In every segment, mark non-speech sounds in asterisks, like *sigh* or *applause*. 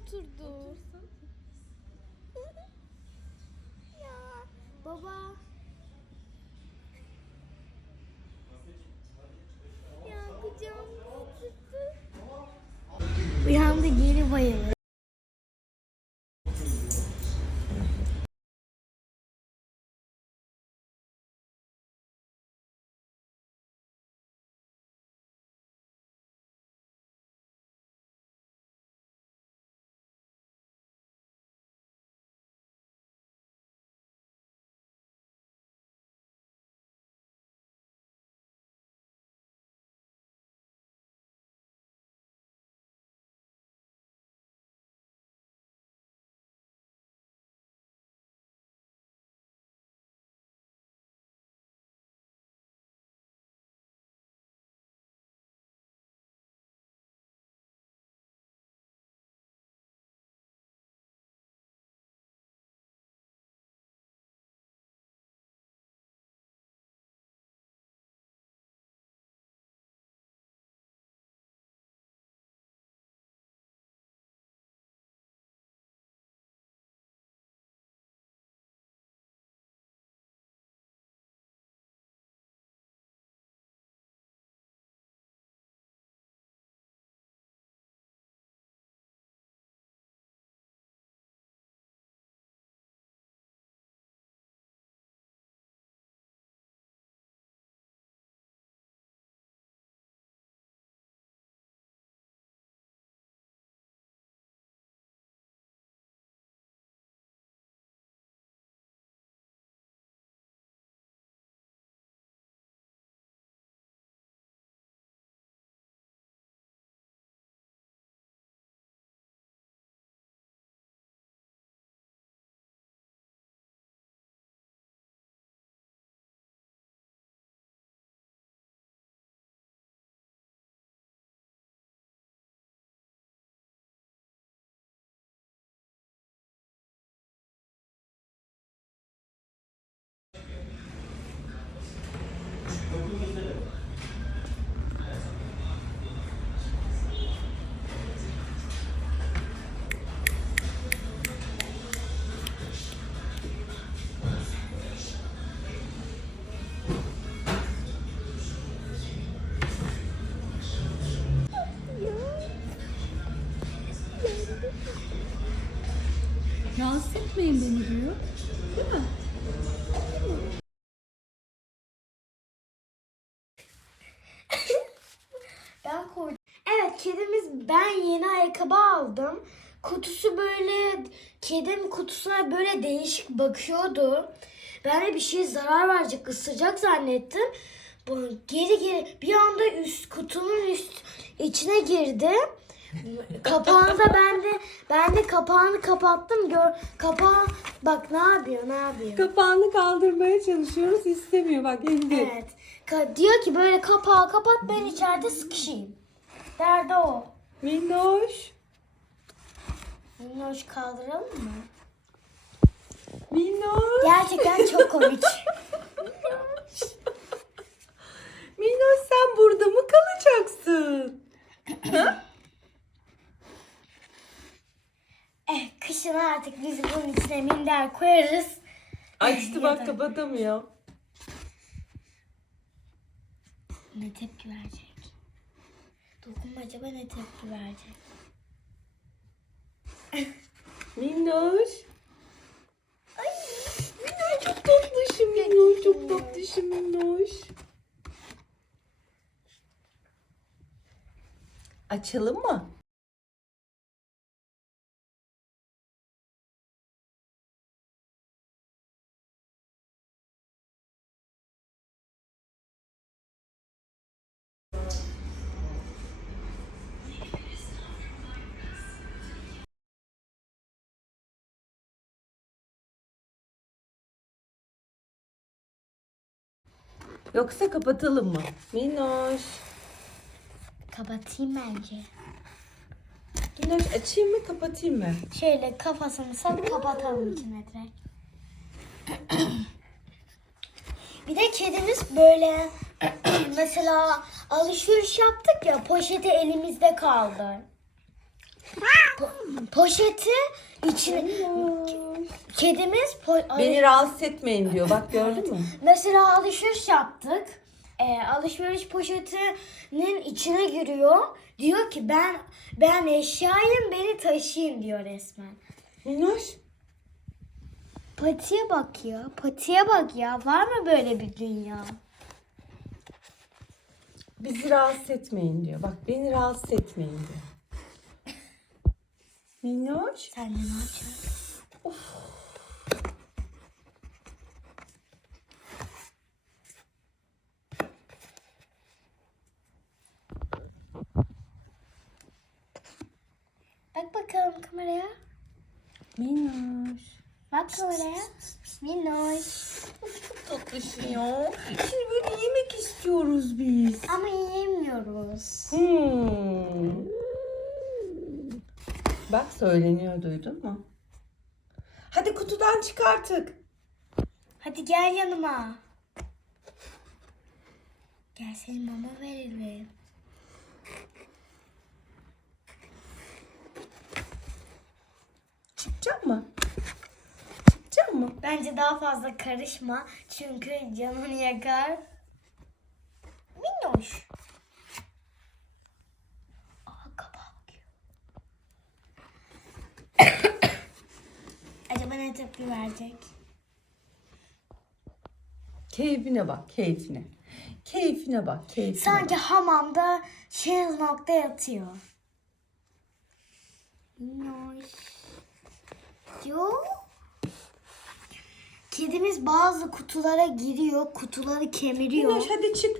oturdu. *laughs* ya baba. Ya kucağıma oturdu. Uyandı geri bayılır. Kedimiz ben yeni ayakkabı aldım. Kutusu böyle kedim kutusuna böyle değişik bakıyordu. Ben de bir şey zarar verecek ısıracak zannettim. Bu geri geri bir anda üst kutunun üst içine girdi. Kapağını da ben de ben de kapağını kapattım. Gör kapağı bak ne yapıyor ne yapıyor. Kapağını kaldırmaya çalışıyoruz. istemiyor bak indi. Evet. Ka- diyor ki böyle kapağı kapat ben içeride sıkışayım. Derdi o. Minnoş. Minnoş kaldıralım mı? Minnoş. Gerçekten çok komik. *laughs* Minnoş sen burada mı kalacaksın? eh kışın artık biz bunun içine minder koyarız. Açtı bak kapatamıyor. Ne tepki verecek? Dokunma acaba ne tepki verecek? Minnoş. Ay Minnoş çok tatlışım Minnoş. Çok tatlışım Minnoş. Açalım mı? Yoksa kapatalım mı? Minnoş. Kapatayım bence. Minnoş açayım mı kapatayım mı? Şöyle kafasını salıp kapatalım içine direkt. *clears throat* Bir de kedimiz böyle *clears throat* mesela alışveriş yaptık ya poşeti elimizde kaldı. Po- poşeti içine kedimiz po- Beni rahatsız etmeyin diyor. Bak gördün mü? *laughs* Mesela alışveriş yaptık. Ee, alışveriş poşetinin içine giriyor. Diyor ki ben ben eşyayım beni taşıyın diyor resmen. Minnoş. Patiye bak ya. Patiye bak ya. Var mı böyle bir dünya? Bizi rahatsız etmeyin diyor. Bak beni rahatsız etmeyin diyor. Minnoş. Sen de ne yapacaksın? Bak bakalım kameraya. Minnoş. Bak kameraya. Minnoş. Çok tatlısın ya. Şimdi böyle yemek istiyoruz biz. Ama yiyemiyoruz. Hmm. Bak söyleniyor duydun mu? Hadi kutudan çık artık. Hadi gel yanıma. Gel seni mama verelim. Çıkacak mı? Çıkacak mı? Bence daha fazla karışma. Çünkü canını yakar. Minnoş. Aa kapağı bakıyor. Ne tepki verecek? Keyfine bak keyfine. Keyfine bak keyfine Sanki bak. hamamda nokta yatıyor. Yo. Kedimiz bazı kutulara giriyor, kutuları kemiriyor. Minnoş hadi çık.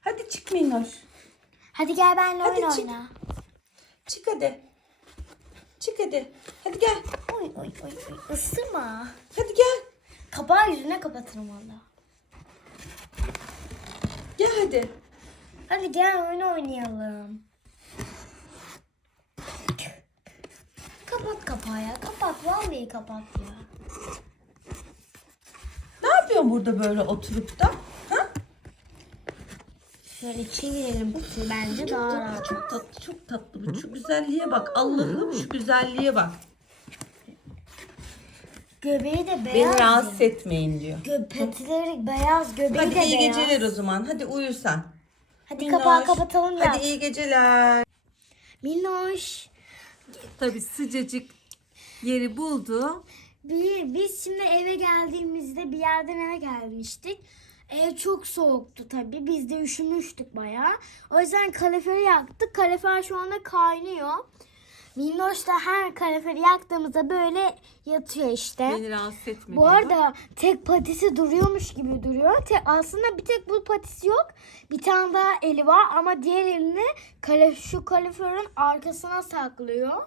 Hadi çık Minnoş. Hadi gel benimle Hadi oyun çık. oyna. Çık hadi. Çık hadi. Hadi gel. Oy oy oy oy. Isırma. Hadi gel. Kapağı yüzüne kapatırım valla. Gel hadi. Hadi gel oyun oynayalım. Kapat kapağı ya. Kapat. Vallahi kapat ya. Ne yapıyorsun burada böyle oturup da? Şöyle çevirelim kutuyu bence daha rahat. Çok tatlı, çok tatlı bu. Şu güzelliğe bak. Allah'ım şu güzelliğe bak. Göbeği de beyaz. Beni rahatsız etmeyin diyor. Gö patileri beyaz, göbeği Hadi de iyi beyaz. geceler o zaman. Hadi uyu sen. Hadi Minnoş. kapağı kapatalım ya. Hadi iyi geceler. Minnoş. Tabii sıcacık yeri buldu. Bir, biz şimdi eve geldiğimizde bir yerden eve gelmiştik. Ev çok soğuktu tabii. Biz de üşümüştük bayağı. O yüzden kaloriferi yaktık. Kalorifer şu anda kaynıyor. Minnoş da her kaloriferi yaktığımızda böyle yatıyor işte. Beni rahatsız etme. Bu arada tek patisi duruyormuş gibi duruyor. Te, aslında bir tek bu patisi yok. Bir tane daha eli var ama diğer elini kale, şu kaloriferin arkasına saklıyor.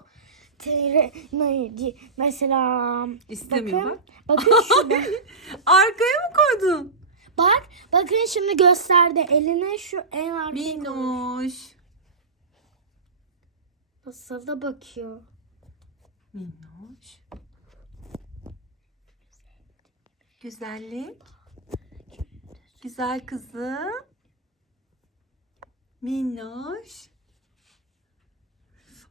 Mesela İstemiyor bakın, bakın şurada. *laughs* Arkaya mı koydun? Bak bakın şimdi gösterdi elini şu en arkaya koymuş. Minnoş. Nasıl da bakıyor. Minnoş. Güzellik. Güzel kızım. Minnoş.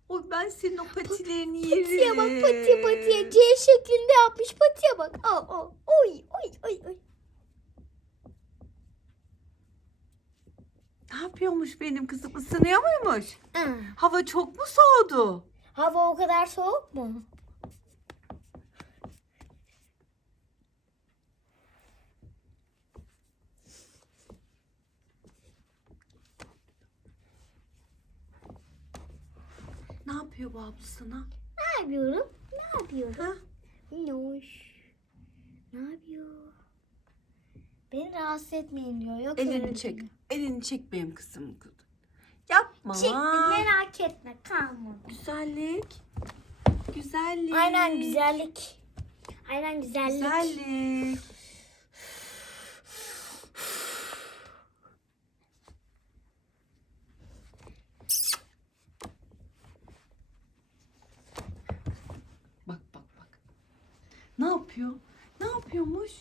Oy ben senin o patilerini yerim. Patiye bak patiye patiye C şeklinde yapmış patiye bak. Aa, aa. Oy oy oy oy. Ne yapıyormuş benim kızım? Isınıyor muymuş? Aa, Hava çok mu soğudu? Hava o kadar soğuk mu? Ne yapıyor bu ablasına? Ne yapıyorum? Ne yapıyorum? Ha? Minnoş. Ne yapıyor? Beni rahatsız etmeyin diyor. Yok Elini çek. şey. Elini çek benim kızım. Yapma. Çektim merak etme kalmadı. Güzellik. Güzellik. Aynen güzellik. Aynen güzellik. Güzellik. Bak bak bak. Ne yapıyor? Ne yapıyormuş?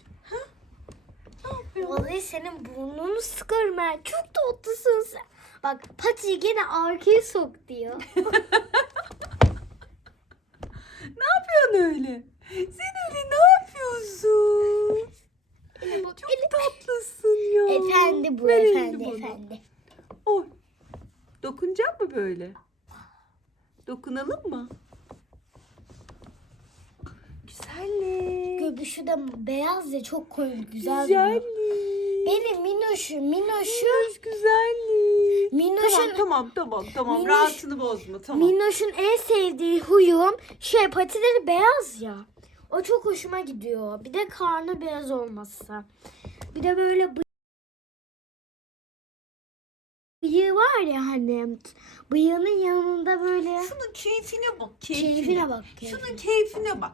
Vallahi senin burnunu sıkarım ben. Çok tatlısın sen. Bak patiyi gene arkaya sok diyor. *laughs* ne yapıyorsun öyle? Sen öyle ne yapıyorsun? Çok tatlısın ya. Efendi bu Ver efendi efendi. Oy. Dokunacak mı böyle? Dokunalım mı? Güzellik. Göbüşü de beyaz ya çok koyu güzel. Güzellik. Benim Minoş'um Minoş'um Minnoş güzellik. Minoş'un Tamam tamam tamam tamam. Minnoş- Rahatını bozma tamam. Minnoş'un en sevdiği huyum şey patileri beyaz ya. O çok hoşuma gidiyor. Bir de karnı beyaz olması. Bir de böyle bı- bıyığı var ya hani bıyığının yanında böyle Şunun keyfine bak. Keyfine, keyfine bak. Şunun keyfine bak.